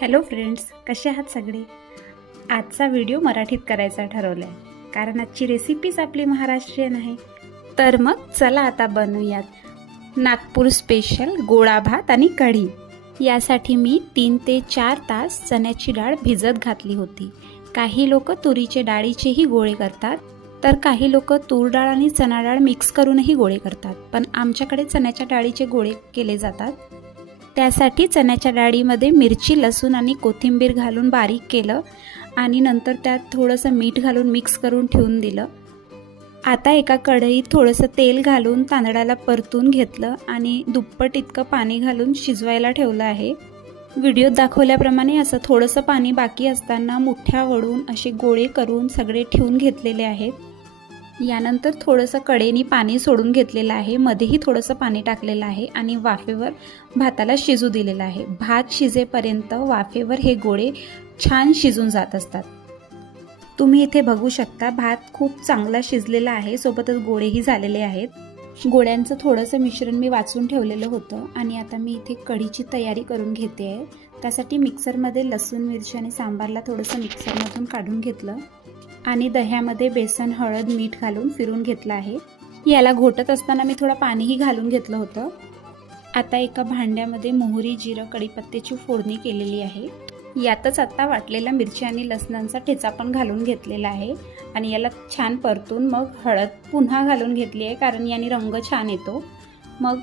Hello friends, कसे आहात सगळे? आजचा व्हिडिओ मराठीत करायचा ठरवला आहे कारण आजची रेसिपीच आपली महाराष्ट्रीयन आहे. तर मग चला आता बनवूयात नागपूर स्पेशल गोळा भात आणि कढी. यासाठी मी 3 ते 4 तास चण्याची डाळ भिजत घातली होती. काही लोक तुरीचे डाळीचेही गोळे करतात, तर काही लोक तूर डाळ आणि चणा डाळ मिक्स करूनही गोळे करतात, पण आमच्याकडे चण्याच्या डाळीचे गोळे केले जातात. त्यासाठी चण्याच्या डाळीमध्ये मिरची, लसूण आणि कोथिंबीर घालून बारीक केलं आणि नंतर त्यात थोडंसं मीठ घालून मिक्स करून ठेवून दिलं. आता एका कढईत थोडंसं तेल घालून तांदळाला परतून घेतलं आणि दुप्पट इतकं पाणी घालून शिजवायला ठेवलं आहे. व्हिडिओत दाखवल्याप्रमाणे असं थोडंसं पाणी बाकी असताना मुठ्या वळून असे गोळे करून सगळे ठेवून घेतलेले आहेत. यानंतर थोडंसं कढईने पाणी सोडून घेतलेलं आहे, मध्येही थोडंसं पाणी टाकलेलं आहे आणि वाफेवर भाताला शिजू दिलेलं आहे. भात शिजेपर्यंत वाफेवर हे गोळे छान शिजून जात असतात. तुम्ही इथे बघू शकता भात खूप चांगला शिजलेला आहे, सोबतच गोळेही झालेले आहेत. गोळ्यांचं थोडंसं मिश्रण मी वाचून ठेवलेलं होतं आणि आता मी इथे कढीची तयारी करून घेते आहे. त्यासाठी मिक्सरमध्ये लसूण, मिरची आणि सांबारला थोडंसं मिक्सरमधून काढून घेतलं आणि दह्यामध्ये बेसन, हळद, मीठ घालून फिरून घेतलं आहे. याला घोटत असताना मी थोडं पाणीही घालून घेतलं होतं. आता एका भांड्यामध्ये मोहरी, जिरं, कढीपत्त्याची फोडणी केलेली आहे. यातच आता वाटलेला मिरची आणि लसणाचा ठेचा पण घालून घेतलेला आहे आणि याला छान परतून मग हळद पुन्हा घालून घेतली आहे कारण याने रंग छान येतो. मग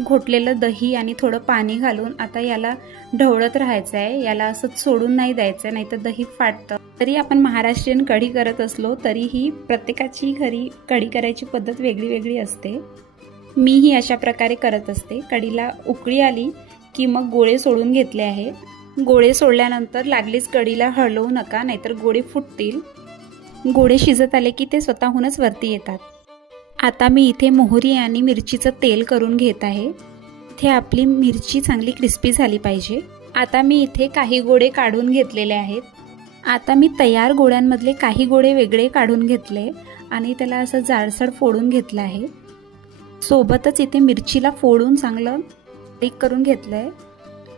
घोटलेलं दही आणि थोडं पाणी घालून आता याला ढवळत राहायचं आहे. याला असंच सोडून नाही द्यायचं, नाहीतर दही फाटतं. तरी आपण महाराष्ट्रीयन कढी करत असलो तरीही प्रत्येकाची घरी कढी करायची पद्धत वेगळी वेगळी असते. मीही अशा प्रकारे करत असते. कढीला उकळी आली की मग गोळे सोडून घेतले आहे. गोळे सोडल्यानंतर लागलीच कढीला हलवू नका, नाहीतर गोळे फुटतील. गोळे शिजत आले की ते स्वतःहूनच वरती येतात. आता मी इथे मोहरी आणि मिरचीचं तेल करून घेत आहे. इथे आपली मिरची चांगली क्रिस्पी झाली पाहिजे. आता मी इथे काही गोळे काढून घेतलेले आहेत. आता मी तयार गोळ्यांमधले काही गोळे वेगळे काढून घेतले आणि त्याला असं जाडसर फोडून घेतलं आहे. सोबतच इथे मिरचीला फोडून चांगलं बारीक करून घेतलं आहे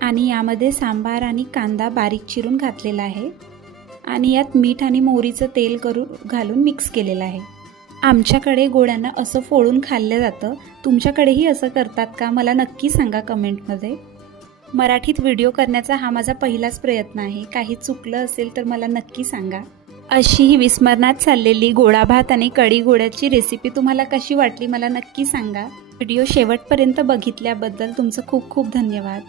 आणि यामध्ये सांबार आणि कांदा बारीक चिरून घातलेला आहे आणि यात मीठ आणि मोहरीचं तेल घालून मिक्स केलेलं आहे. आमच्याकडे गोळ्यांना असं फोडून खाल्लं जातं. तुमच्याकडेही असं करतात का? मला नक्की सांगा कमेंटमध्ये. मराठीत व्हिडिओ करण्याचा हा माझा पहिलाच प्रयत्न आहे. काही चुकलं असेल तर मला नक्की सांगा. अशी ही विस्मरणात चाललेली गोळा भात आणि कढी गोळ्याची रेसिपी तुम्हाला कशी वाटली मला नक्की सांगा. व्हिडिओ शेवटपर्यंत बघितल्याबद्दल तुमचं खूप खूप धन्यवाद.